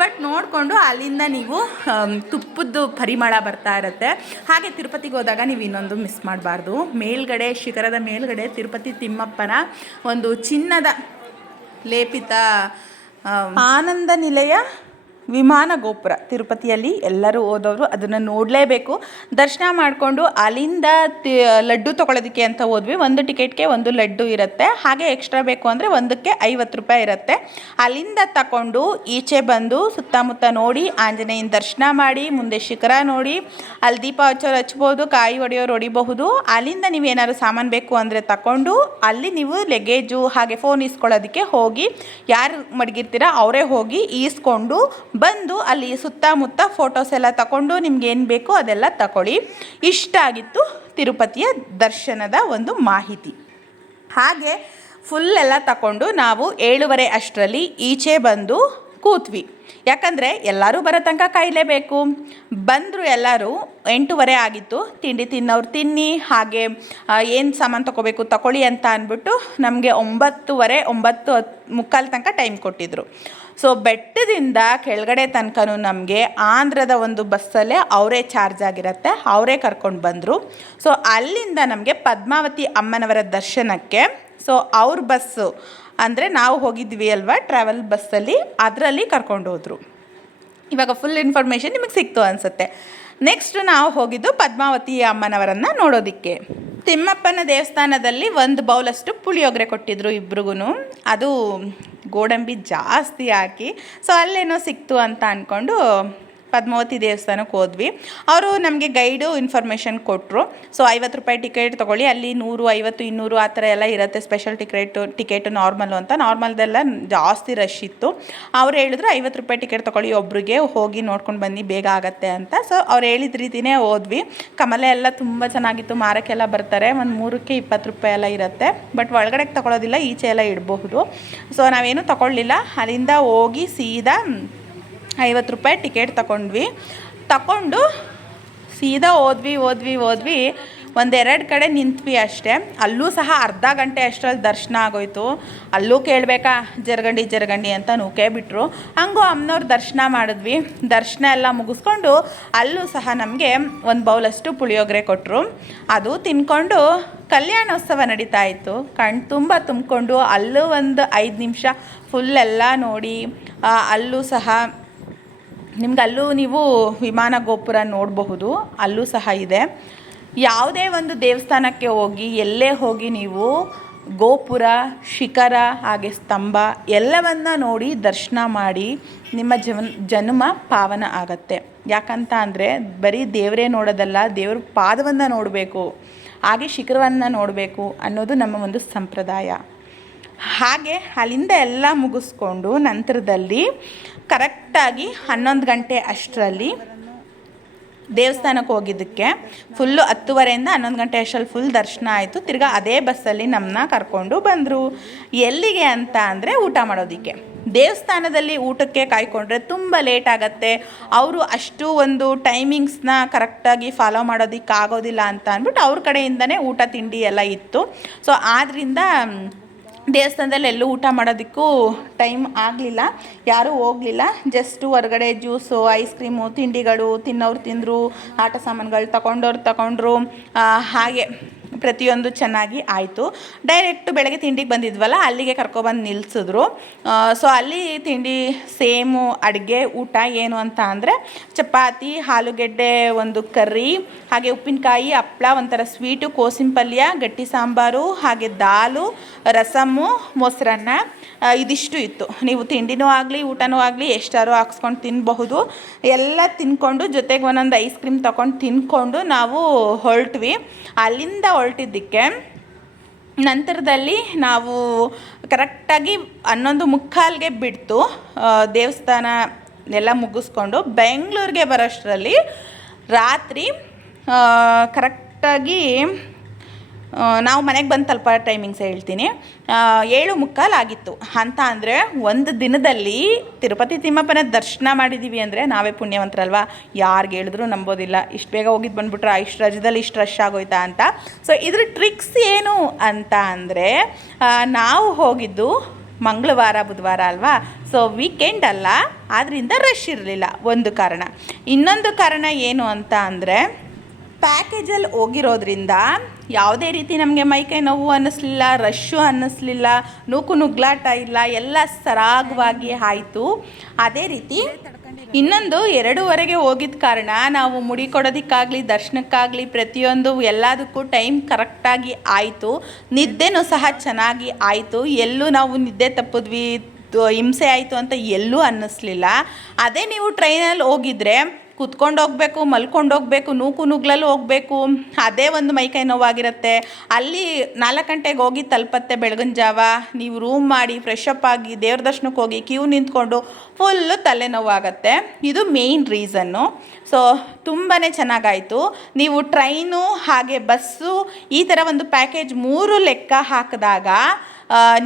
ಬಟ್ ನೋಡಿಕೊಂಡು ಅಲ್ಲಿಂದ ನೀವು ತುಪ್ಪದ್ದು ಪರಿಮಳ ಬರ್ತಾ ಇರುತ್ತೆ. ಹಾಗೆ ತಿರುಪತಿಗೆ ಹೋದಾಗ ನೀವು ಇನ್ನೊಂದು ಮಿಸ್ ಮಾಡಬಾರ್ದು. ಮೇಲ್ಗಡೆ, ಶಿಖರದ ಮೇಲ್ಗಡೆ ತಿರುಪತಿ ತಿಮ್ಮಪ್ಪನ ಒಂದು ಚಿನ್ನದ ಲೇಪಿತ ಆನಂದ ನಿಲಯ ವಿಮಾನ ಗೋಪುರ. ತಿರುಪತಿಯಲ್ಲಿ ಎಲ್ಲರೂ ಹೋದವರು ಅದನ್ನು ನೋಡಲೇಬೇಕು. ದರ್ಶನ ಮಾಡಿಕೊಂಡು ಅಲ್ಲಿಂದ ಲಡ್ಡು ತೊಗೊಳೋದಕ್ಕೆ ಅಂತ ಹೋದ್ವಿ. ಒಂದು ಟಿಕೆಟ್ಗೆ ಒಂದು ಲಡ್ಡು ಇರುತ್ತೆ. ಹಾಗೆ ಎಕ್ಸ್ಟ್ರಾ ಬೇಕು ಅಂದರೆ ಒಂದಕ್ಕೆ ಐವತ್ತು ರೂಪಾಯಿ ಇರುತ್ತೆ. ಅಲ್ಲಿಂದ ತಗೊಂಡು ಈಚೆ ಬಂದು ಸುತ್ತಮುತ್ತ ನೋಡಿ, ಆಂಜನೇಯನ ದರ್ಶನ ಮಾಡಿ, ಮುಂದೆ ಶಿಖರ ನೋಡಿ, ಅಲ್ಲಿ ದೀಪ ಹಚ್ಚೋರು ಹಚ್ಬೋದು, ಕಾಯಿ ಹೊಡೆಯೋರು ಹೊಡಿಬಹುದು. ಅಲ್ಲಿಂದ ನೀವು ಏನಾದರೂ ಸಾಮಾನು ಬೇಕು ಅಂದರೆ ತಗೊಂಡು ಅಲ್ಲಿ ನೀವು ಲಗೇಜು ಹಾಗೆ ಫೋನ್ ಇಸ್ಕೊಳ್ಳೋದಕ್ಕೆ ಹೋಗಿ, ಯಾರು ಮಡಗಿರ್ತೀರ ಅವರೇ ಹೋಗಿ ಈಸ್ಕೊಂಡು ಬಂದು ಅಲ್ಲಿ ಸುತ್ತಮುತ್ತ ಫೋಟೋಸ್ ಎಲ್ಲ ತಗೊಂಡು ನಿಮ್ಗೆ ಏನು ಬೇಕೋ ಅದೆಲ್ಲ ತಗೊಳ್ಳಿ ಇಷ್ಟ ಆಗಿತ್ತು ತಿರುಪತಿಯ ದರ್ಶನದ ಒಂದು ಮಾಹಿತಿ. ಹಾಗೆ ಫುಲ್ ಎಲ್ಲ ತಗೊಂಡು ನಾವು ಏಳುವರೆ ಅಷ್ಟರಲ್ಲಿ ಈಚೆ ಬಂದು ಕೂತ್ವಿ. ಯಾಕಂದರೆ ಎಲ್ಲರೂ ಬರೋ ತನಕ ಕಾಯಲೇಬೇಕು. ಬಂದರು ಎಲ್ಲರೂ ಎಂಟೂವರೆ ಆಗಿತ್ತು. ತಿಂಡಿ ತಿನ್ನೋರು ತಿನ್ನಿ, ಹಾಗೆ ಏನು ಸಾಮಾನು ತೊಗೋಬೇಕು ತಗೊಳ್ಳಿ ಅಂತ ಅಂದ್ಬಿಟ್ಟು ನಮಗೆ ಒಂಬತ್ತುವರೆ, ಒಂಬತ್ತು ಹತ್ತು ಮುಕ್ಕಾಲು ತನಕ ಟೈಮ್ ಕೊಟ್ಟಿದ್ದರು ಸೊ ಬೆಟ್ಟದಿಂದ ಕೆಳಗಡೆ ತನಕನೂ ನಮಗೆ ಆಂಧ್ರದ ಒಂದು ಬಸ್ಸಲ್ಲೇ ಅವರೇ ಚಾರ್ಜ್ ಆಗಿರುತ್ತೆ, ಅವರೇ ಕರ್ಕೊಂಡು ಬಂದರು. ಸೊ ಅಲ್ಲಿಂದ ನಮಗೆ ಪದ್ಮಾವತಿ ಅಮ್ಮನವರ ದರ್ಶನಕ್ಕೆ, ಸೊ ಅವ್ರ ಬಸ್ಸು ಅಂದರೆ ನಾವು ಹೋಗಿದ್ವಿ ಅಲ್ವಾ ಟ್ರಾವೆಲ್ ಬಸ್ಸಲ್ಲಿ ಅದರಲ್ಲಿ ಕರ್ಕೊಂಡು ಹೋದರು. ಇವಾಗ ಫುಲ್ ಇನ್ಫಾರ್ಮೇಷನ್ ನಿಮಗೆ ಸಿಕ್ತು ಅನಿಸುತ್ತೆ. ನೆಕ್ಸ್ಟ್ ನಾವು ಹೋಗಿದ್ದು ಪದ್ಮಾವತಿ ಅಮ್ಮನವರನ್ನು ನೋಡೋದಕ್ಕೆ. ತಿಮ್ಮಪ್ಪನ ದೇವಸ್ಥಾನದಲ್ಲಿ ಒಂದು ಬೌಲಷ್ಟು ಪುಳಿಯೋಗರೆ ಕೊಟ್ಟಿದ್ರು ಇಬ್ರಿಗೂ ಅದು ಗೋಡಂಬಿ ಜಾಸ್ತಿ ಹಾಕಿ ಸೊ ಅಲ್ಲೇನೋ ಸಿಕ್ತು ಅಂತ ಅಂದ್ಕೊಂಡು ಪದ್ಮಾವತಿ ದೇವಸ್ಥಾನಕ್ಕೆ ಹೋದ್ವಿ. ಅವರು ನಮಗೆ ಗೈಡು ಇನ್ಫಾರ್ಮೇಷನ್ ಕೊಟ್ಟರು ಸೊ ಐವತ್ತು ರೂಪಾಯಿ ಟಿಕೆಟ್ ತೊಗೊಳ್ಳಿ. ಅಲ್ಲಿ ನೂರು, ಐವತ್ತು, ಇನ್ನೂರು ಆ ಥರ ಎಲ್ಲ ಇರುತ್ತೆ. ಸ್ಪೆಷಲ್ ಟಿಕೆಟು ಟಿಕೆಟು ನಾರ್ಮಲು ಅಂತ. ನಾರ್ಮಲ್ದೆಲ್ಲ ಜಾಸ್ತಿ ರಶ್ ಇತ್ತು. ಅವ್ರು ಹೇಳಿದ್ರು, ಐವತ್ತು ರೂಪಾಯಿ ಟಿಕೆಟ್ ತೊಗೊಳ್ಳಿ. ಒಬ್ರಿಗೆ ಹೋಗಿ ನೋಡ್ಕೊಂಡು ಬನ್ನಿ. ಬೇಗ ಆಗತ್ತೆ ಅಂತ. ಸೊ ಅವ್ರು ಹೇಳಿದ ರೀತಿನೇ ಹೋದ್ವಿ. ಕಮಲೆ ಎಲ್ಲ ತುಂಬ ಚೆನ್ನಾಗಿತ್ತು. ಮಾರಕ್ಕೆಲ್ಲ ಬರ್ತಾರೆ. ಒಂದು ಮೂರಕ್ಕೆ ಇಪ್ಪತ್ತು ರೂಪಾಯಿ ಎಲ್ಲ ಇರುತ್ತೆ. ಬಟ್ ಒಳಗಡೆ ತೊಗೊಳೋದಿಲ್ಲ. ಈಚೆ ಎಲ್ಲ ಇಡಬಹುದು. ಸೊ ನಾವೇನು ತೊಗೊಳ್ಳಿಲ್ಲ. ಅಲ್ಲಿಂದ ಹೋಗಿ ಸೀದಾ ಐವತ್ತು ರೂಪಾಯಿ ಟಿಕೆಟ್ ತಗೊಂಡ್ವಿ ತಗೊಂಡು ಸೀದಾ ಓದ್ವಿ ಓದ್ವಿ ಓದ್ವಿ ಒಂದೆರಡು ಕಡೆ ನಿಂತ್ವಿ ಅಷ್ಟೇ. ಅಲ್ಲೂ ಸಹ ಅರ್ಧ ಗಂಟೆ ಅಷ್ಟರಲ್ಲಿ ದರ್ಶನ ಆಗೋಯ್ತು. ಅಲ್ಲೂ ಕೇಳಬೇಕಾ, ಜರಗಂಡಿ ಜರಗಂಡಿ ಅಂತ ನೂಕೇ ಬಿಟ್ಟರು ಹಂಗೂ ಅಮ್ಮನವ್ರು ದರ್ಶನ ಮಾಡಿದ್ವಿ. ದರ್ಶನ ಎಲ್ಲ ಮುಗಿಸ್ಕೊಂಡು ಅಲ್ಲೂ ಸಹ ನಮಗೆ ಒಂದು ಬೌಲಷ್ಟು ಪುಳಿಯೋಗರೆ ಕೊಟ್ಟರು ಅದು ತಿನ್ಕೊಂಡು ಕಲ್ಯಾಣೋತ್ಸವ ನಡೀತಾ ಇತ್ತು. ಕಣ್ ತುಂಬ ತುಂಬಿಕೊಂಡು ಅಲ್ಲೂ ಒಂದು ಐದು ನಿಮಿಷ ಫುಲ್ ಎಲ್ಲ ನೋಡಿ ಅಲ್ಲೂ ಸಹ ನಿಮ್ಗೆ ಅಲ್ಲೂ ನೀವು ವಿಮಾನ ಗೋಪುರ ನೋಡಬಹುದು, ಅಲ್ಲೂ ಸಹ ಇದೆ. ಯಾವುದೇ ಒಂದು ದೇವಸ್ಥಾನಕ್ಕೆ ಹೋಗಿ, ಎಲ್ಲೇ ಹೋಗಿ ನೀವು ಗೋಪುರ, ಶಿಖರ, ಹಾಗೆ ಸ್ತಂಭ ಎಲ್ಲವನ್ನ ನೋಡಿ ದರ್ಶನ ಮಾಡಿ ನಿಮ್ಮ ಜೀವನ, ಜನ್ಮ ಪಾವನ ಆಗತ್ತೆ. ಯಾಕಂತ ಅಂದರೆ ಬರೀ ದೇವರೇ ನೋಡೋದಲ್ಲ, ದೇವ್ರ ಪಾದವನ್ನು ನೋಡಬೇಕು, ಹಾಗೆ ಶಿಖರವನ್ನು ನೋಡಬೇಕು ಅನ್ನೋದು ನಮ್ಮ ಒಂದು ಸಂಪ್ರದಾಯ. ಹಾಗೆ ಅಲ್ಲಿಂದ ಎಲ್ಲ ಮುಗಿಸ್ಕೊಂಡು ನಂತರದಲ್ಲಿ ಕರೆಕ್ಟಾಗಿ ಹನ್ನೊಂದು ಗಂಟೆ ಅಷ್ಟರಲ್ಲಿ ದೇವಸ್ಥಾನಕ್ಕೆ ಹೋಗಿದ್ದಕ್ಕೆ ಫುಲ್ಲು ಹತ್ತುವರೆಯಿಂದ ಹನ್ನೊಂದು ಗಂಟೆ ಅಷ್ಟರಲ್ಲಿ ಫುಲ್ ದರ್ಶನ ಆಯಿತು. ತಿರ್ಗಾ ಅದೇ ಬಸ್ಸಲ್ಲಿ ನಮ್ಮನ್ನ ಕರ್ಕೊಂಡು ಬಂದರು. ಎಲ್ಲಿಗೆ ಅಂತ ಅಂದರೆ ಊಟ ಮಾಡೋದಕ್ಕೆ. ದೇವಸ್ಥಾನದಲ್ಲಿ ಊಟಕ್ಕೆ ಕಾಯ್ಕೊಂಡ್ರೆ ತುಂಬ ಲೇಟ್ ಆಗುತ್ತೆ. ಅವರು ಅಷ್ಟು ಒಂದು ಟೈಮಿಂಗ್ಸ್ನ ಕರೆಕ್ಟಾಗಿ ಫಾಲೋ ಮಾಡೋದಕ್ಕೆ ಆಗೋದಿಲ್ಲ ಅಂತ ಅಂದ್ಬಿಟ್ಟು ಅವ್ರ ಕಡೆಯಿಂದನೇ ಊಟ, ತಿಂಡಿ ಎಲ್ಲ ಇತ್ತು. ಸೊ ಆದ್ದರಿಂದ ದೇವಸ್ಥಾನದಲ್ಲಿ ಎಲ್ಲೂ ಊಟ ಮಾಡೋದಕ್ಕೂ ಟೈಮ್ ಆಗಲಿಲ್ಲ, ಯಾರೂ ಹೋಗಲಿಲ್ಲ. ಜಸ್ಟ್ ಹೊರಗಡೆ ಜ್ಯೂಸು, ಐಸ್ ಕ್ರೀಮು, ತಿಂಡಿಗಳು ತಿನ್ನೋರು ತಿಂದರು, ಆಟ ಸಾಮಾನುಗಳು ತಗೊಂಡವ್ರು ತಗೊಂಡ್ರು ಹಾಗೆ. ಪ್ರತಿಯೊಂದು ಚೆನ್ನಾಗಿ ಆಯಿತು. ಡೈರೆಕ್ಟ್ ಬೆಳಗ್ಗೆ ತಿಂಡಿಗೆ ಬಂದಿದ್ವಲ್ಲ, ಅಲ್ಲಿಗೆ ಕರ್ಕೊಬಂದು ನಿಲ್ಲಿಸಿದ್ರು ಸೊ ಅಲ್ಲಿ ತಿಂಡಿ ಸೇಮು ಅಡುಗೆ ಊಟ ಏನು ಅಂತ ಅಂದರೆ, ಚಪಾತಿ ಆಲೂಗೆಡ್ಡೆ ಒಂದು ಕರ್ರಿ, ಹಾಗೆ ಉಪ್ಪಿನಕಾಯಿ, ಹಪ್ಳ, ಒಂಥರ ಸ್ವೀಟು ಕೋಸಿನ ಪಲ್ಯ ಗಟ್ಟಿ ಸಾಂಬಾರು, ಹಾಗೆ ದಾಲು ರಸಮ್ಮು ಮೊಸರನ್ನ ಇದಿಷ್ಟು ಇತ್ತು. ನೀವು ತಿಂಡಿನೂ ಆಗಲಿ, ಊಟನೂ ಆಗಲಿ ಎಷ್ಟಾರು ಹಾಕ್ಸ್ಕೊಂಡು ತಿನ್ನಬಹುದು ಎಲ್ಲ ತಿನ್ಕೊಂಡು ಜೊತೆಗೆ ಒಂದೊಂದು ಐಸ್ ಕ್ರೀಮ್ ತೊಗೊಂಡು ತಿನ್ಕೊಂಡು ನಾವು ಹೊರಟ್ವಿ. ಅಲ್ಲಿಂದ ಹೊರಟಿದ್ದಕ್ಕೆ ನಂತರದಲ್ಲಿ ನಾವು ಕರೆಕ್ಟಾಗಿ ಹನ್ನೊಂದು ಮುಕ್ಕಾಲ್ಗೆ ಬಿಡ್ತು ದೇವಸ್ಥಾನ ಎಲ್ಲ ಮುಗಿಸ್ಕೊಂಡು ಬೆಂಗಳೂರಿಗೆ ಬರೋಷ್ಟರಲ್ಲಿ ರಾತ್ರಿ ಕರೆಕ್ಟಾಗಿ ನಾವು ಮನೆಗೆ ಬಂದು ತಲುಪೋ ಟೈಮಿಂಗ್ಸ್ ಹೇಳ್ತೀನಿ. ಏಳು ಮುಕ್ಕಾಲು ಆಗಿತ್ತು. ಅಂತ ಅಂದರೆ ಒಂದು ದಿನದಲ್ಲಿ ತಿರುಪತಿ ತಿಮ್ಮಪ್ಪನ ದರ್ಶನ ಮಾಡಿದ್ದೀವಿ ಅಂದರೆ ನಾವೇ ಪುಣ್ಯವಂತರಲ್ವಾ? ಯಾರಿಗೆ ಹೇಳಿದ್ರು ನಂಬೋದಿಲ್ಲ. ಇಷ್ಟು ಬೇಗ ಹೋಗಿದ್ದು ಬಂದುಬಿಟ್ರೆ ಇಷ್ಟು ರಜದಲ್ಲಿ ಇಷ್ಟು ರಶ್ ಆಗೋಯ್ತಾ ಅಂತ. ಸೊ ಇದ್ರ ಟ್ರಿಕ್ಸ್ ಏನು ಅಂತ ಅಂದರೆ ನಾವು ಹೋಗಿದ್ದು ಮಂಗಳವಾರ, ಬುಧವಾರ ಅಲ್ವಾ? ಸೊ ವೀಕೆಂಡ್ ಅಲ್ಲ. ಆದ್ದರಿಂದ ರಶ್ ಇರಲಿಲ್ಲ. ಒಂದು ಕಾರಣ. ಇನ್ನೊಂದು ಕಾರಣ ಏನು ಅಂತ ಅಂದರೆ ಪ್ಯಾಕೇಜಲ್ಲಿ ಹೋಗಿರೋದ್ರಿಂದ ಯಾವುದೇ ರೀತಿ ನಮಗೆ ಮೈಕೈ ನೋವು ಅನ್ನಿಸ್ಲಿಲ್ಲ ರಶ್ಶು ಅನ್ನಿಸ್ಲಿಲ್ಲ, ನೂಕು ನುಗ್ಲಾಟ ಇಲ್ಲ, ಎಲ್ಲ ಸರಾಗವಾಗಿ ಆಯಿತು. ಅದೇ ರೀತಿ ಇನ್ನೊಂದು ಎರಡೂವರೆಗೆ ಹೋಗಿದ್ದ ಕಾರಣ ನಾವು ಮುಡಿ ಕೊಡೋದಕ್ಕಾಗಲಿ, ದರ್ಶನಕ್ಕಾಗಲಿ, ಪ್ರತಿಯೊಂದು ಎಲ್ಲದಕ್ಕೂ ಟೈಮ್ ಕರೆಕ್ಟಾಗಿ ಆಯಿತು. ನಿದ್ದೆನೂ ಸಹ ಚೆನ್ನಾಗಿ ಆಯಿತು. ಎಲ್ಲೂ ನಾವು ನಿದ್ದೆ ತಪ್ಪಿದ್ವಿ ಹಿಂಸೆ ಆಯಿತು ಅಂತ ಎಲ್ಲೂ ಅನ್ನಿಸ್ಲಿಲ್ಲ. ಅದೇ ನೀವು ಟ್ರೈನಲ್ಲಿ ಹೋಗಿದ್ರೆ ಕುತ್ಕೊಂಡು ಹೋಗ್ಬೇಕು, ಮಲ್ಕೊಂಡು ಹೋಗ್ಬೇಕು, ನೂಕು ನುಗ್ಲಲ್ಲಿ ಹೋಗ್ಬೇಕು, ಅದೇ ಒಂದು ಮೈಕೈ ನೋವಾಗಿರುತ್ತೆ. ಅಲ್ಲಿ ನಾಲ್ಕು ಗಂಟೆಗೆ ಹೋಗಿ ತಲುಪತ್ತೆ ಬೆಳಗಿನ ಜಾವ. ನೀವು ರೂಮ್ ಮಾಡಿ ಫ್ರೆಶ್ ಅಪ್ ಆಗಿ, ದೇವ್ರ ದರ್ಶನಕ್ಕೆ ಹೋಗಿ ಕ್ಯೂ ನಿಂತ್ಕೊಂಡು ಫುಲ್ಲು ತಲೆನೋವಾಗತ್ತೆ. ಇದು ಮೇಯ್ನ್ ರೀಸನ್ನು ಸೊ ತುಂಬಾ ಚೆನ್ನಾಗಾಯಿತು. ನೀವು ಟ್ರೈನು ಹಾಗೆ ಬಸ್ಸು ಈ ಥರ ಒಂದು ಪ್ಯಾಕೇಜ್ ಮೂರು ಲೆಕ್ಕ ಹಾಕಿದಾಗ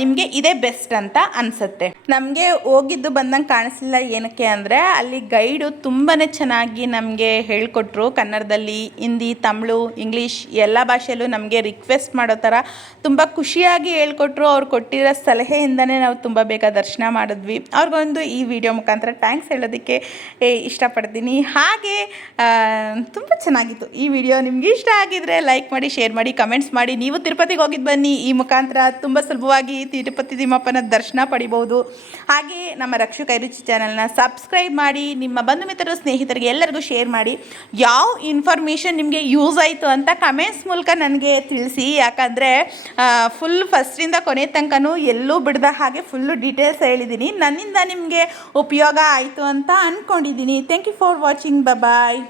ನಿಮಗೆ ಇದೇ ಬೆಸ್ಟ್ ಅಂತ ಅನಿಸುತ್ತೆ. ನಮಗೆ ಹೋಗಿದ್ದು ಬಂದಂಗೆ ಕಾಣಿಸಲಿಲ್ಲ ಏನಕ್ಕೆ ಅಂದರೆ ಅಲ್ಲಿ ಗೈಡು ತುಂಬಾ ಚೆನ್ನಾಗಿ ನಮಗೆ ಹೇಳಿಕೊಟ್ರು. ಕನ್ನಡದಲ್ಲಿ, ಹಿಂದಿ, ತಮಿಳು, ಇಂಗ್ಲೀಷ್ ಎಲ್ಲ ಭಾಷೆಯಲ್ಲೂ ನಮಗೆ ರಿಕ್ವೆಸ್ಟ್ ಮಾಡೋ ಥರ ತುಂಬ ಖುಷಿಯಾಗಿ ಹೇಳ್ಕೊಟ್ರು. ಅವ್ರು ಕೊಟ್ಟಿರೋ ಸಲಹೆಯಿಂದನೇ ನಾವು ತುಂಬ ಬೇಗ ದರ್ಶನ ಮಾಡಿದ್ವಿ. ಅವ್ರಿಗೊಂದು ಈ ವಿಡಿಯೋ ಮುಖಾಂತರ ಥ್ಯಾಂಕ್ಸ್ ಹೇಳೋದಕ್ಕೆ ಇಷ್ಟಪಡ್ತೀನಿ. ಹಾಗೆ ತುಂಬ ಚೆನ್ನಾಗಿತ್ತು. ಈ ವಿಡಿಯೋ ನಿಮಗೆ ಇಷ್ಟ ಆಗಿದ್ರೆ ಲೈಕ್ ಮಾಡಿ ಶೇರ್ ಮಾಡಿ ಕಮೆಂಟ್ಸ್ ಮಾಡಿ. ನೀವು ತಿರುಪತಿಗೆ ಹೋಗಿದ್ದು ಬನ್ನಿ. ಈ ಮುಖಾಂತರ ತುಂಬ ಸುಲಭವಾಗಿ ತಿರುಪತಿ ತಿಮ್ಮಪ್ಪನ ದರ್ಶನ ಪಡಿಬೋದು ಹಾಗೆ ನಮ್ಮ ರಕ್ಷಕ ರುಚಿ ಚಾನಲ್ನ ಸಬ್ಸ್ಕ್ರೈಬ್ ಮಾಡಿ, ನಿಮ್ಮ ಬಂಧು ಮಿತ್ರರು, ಸ್ನೇಹಿತರಿಗೆ ಎಲ್ಲರಿಗೂ ಶೇರ್ ಮಾಡಿ. ಯಾವ ಇನ್ಫಾರ್ಮೇಷನ್ ನಿಮಗೆ ಯೂಸ್ ಆಯಿತು ಅಂತ ಕಮೆಂಟ್ಸ್ ಮೂಲಕ ನನಗೆ ತಿಳಿಸಿ. ಯಾಕಂದರೆ ಫುಲ್ ಫಸ್ಟಿಂದ ಕೊನೆ ತನಕನೂ ಎಲ್ಲೂ ಬಿಡದ ಹಾಗೆ ಫುಲ್ಲು ಡೀಟೇಲ್ಸ್ ಹೇಳಿದ್ದೀನಿ ನನ್ನಿಂದ ನಿಮಗೆ ಉಪಯೋಗ ಆಯಿತು ಅಂತ ಅಂದ್ಕೊಂಡಿದ್ದೀನಿ thank you for watching bye